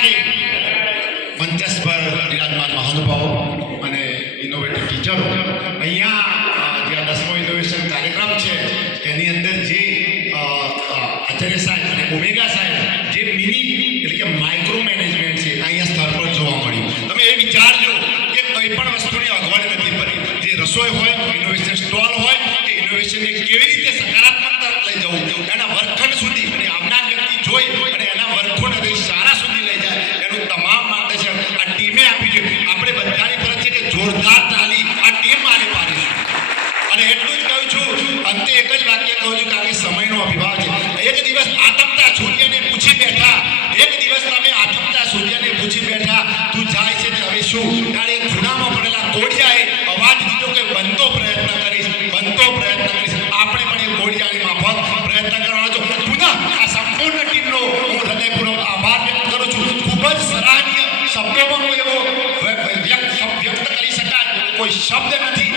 આજે મંચસ પર વિરાજમાન મહાનુભાવો અને ઇનોવેટિવ ટીચરો અહીંયા જે 10મો ઇનોવેશન કાર્યક્રમ છે એની અંદર જે આચાર્ય સાહેબ અને ઓમેગા સાહેબ જે મિની એટલે કે માઇક્રો મેનેજમેન્ટ છે અહીંયા સ્તર પર જોવા મળ્યું. તમે એ વિચારજો કે કોઈ પણ વસ્તુની અગવડ નથી પડી. જે રસોઈ હોય, ઇનોવેશન સ્ટોલ હોય કે ઇનોવેશનને કેવી રીતે સકારાત્મક તરફ લઈ જવું, એના વર્ગખંડ સુધી અને આવનાર વ્યક્તિ જોઈ અને એના વર્ગખંડ અને શાળા સુધી લઈ જાય એનું તમામ માર્ગદર્શન આ ટીમે આપ્યું છે. આપણે બધાની ફરજ છે કે જોરદાર તાલી આ ટીમ મારે પાડીશું. અને એટલું જ કહું છું, અંતે એક જ વાક્ય કહું છું, કારણ કે સમયનો અભાવ છે. એક દિવસ આતપતા સૂર્યને પૂછી બેઠા, એક દિવસ તમે આતપતા સૂર્યને પૂછી બેઠા તું જાય છે તે હવે શું? ત્યારે એક ખૂણામાં પડેલા કોડિયાએ અવાજ દીધો કે બનતો પ્રયત્ન કરીશ, બનતો પ્રયત્ન કરીશ. આપણે પણ એ કોડિયાની માફક પ્રયત્ન કરવાનો છો. પુનઃ આ સંપૂર્ણ ટીમનો હું હૃદયપૂર્વક આભાર વ્યક્ત કરું છું. ખૂબ જ સરાહનીય શબ્દોમાં હું એવો વ્યક્ત કરી શકાય કોઈ શબ્દ નથી